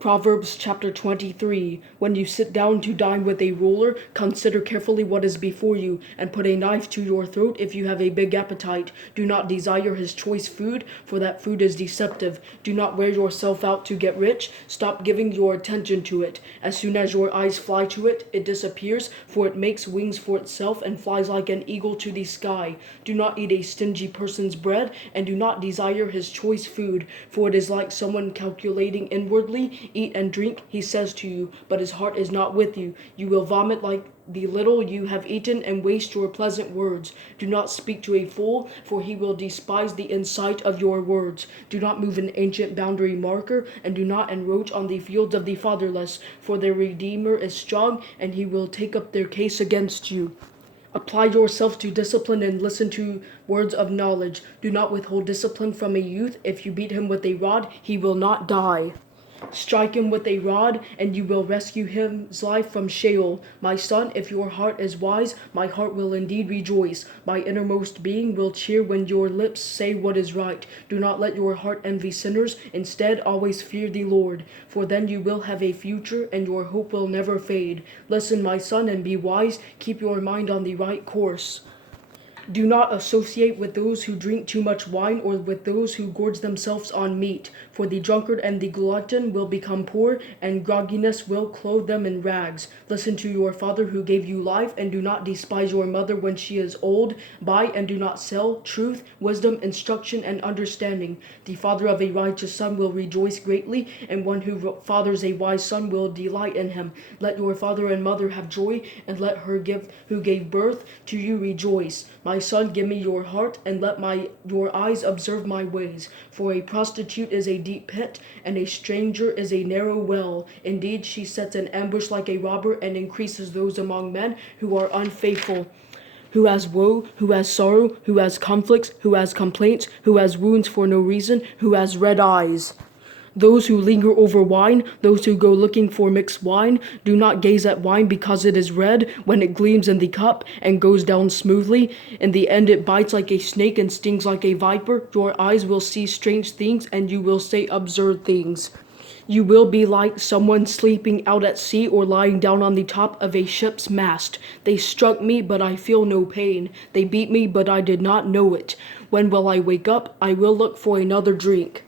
Proverbs Chapter 23. When you sit down to dine with a ruler, consider carefully what is before you, and put a knife to your throat if you have a big appetite. Do not desire his choice food, for that food is deceptive. Do not wear yourself out to get rich. Stop giving your attention to it. As soon as your eyes fly to it, it disappears, for it makes wings for itself and flies like an eagle to the sky. Do not eat a stingy person's bread, and do not desire his choice food, for it is like someone calculating inwardly. Eat and drink, he says to you, but his heart is not with you. You will vomit like the little you have eaten and waste your pleasant words. Do not speak to a fool, for he will despise the insight of your words. Do not move an ancient boundary marker, and do not encroach on the fields of the fatherless, for their Redeemer is strong, and he will take up their case against you. Apply yourself to discipline and listen to words of knowledge. Do not withhold discipline from a youth. If you beat him with a rod, he will not die. Strike him with a rod, and you will rescue his life from Sheol. My son, if your heart is wise, my heart will indeed rejoice. My innermost being will cheer when your lips say what is right. Do not let your heart envy sinners. Instead, always fear the Lord, for then you will have a future, and your hope will never fade. Listen, my son, and be wise. Keep your mind on the right course. Do not associate with those who drink too much wine, or with those who gorge themselves on meat, for the drunkard and the glutton will become poor, and grogginess will clothe them in rags. Listen to your father who gave you life, and do not despise your mother when she is old. Buy and do not sell truth, wisdom, instruction, and understanding. The father of a righteous son will rejoice greatly, and one who fathers a wise son will delight in him. Let your father and mother have joy, and let her who gave birth to you rejoice. My son, give me your heart, and let your eyes observe my ways. For a prostitute is a deep pit, and a stranger is a narrow well. Indeed, she sets an ambush like a robber, and increases those among men who are unfaithful. Who has woe, who has sorrow, who has conflicts, who has complaints, who has wounds for no reason, who has red eyes. Those who linger over wine, those who go looking for mixed wine, do not gaze at wine because it is red, when it gleams in the cup and goes down smoothly. In the end it bites like a snake and stings like a viper. Your eyes will see strange things, and you will say absurd things. You will be like someone sleeping out at sea, or lying down on the top of a ship's mast. They struck me, but I feel no pain. They beat me, but I did not know it. When will I wake up? I will look for another drink.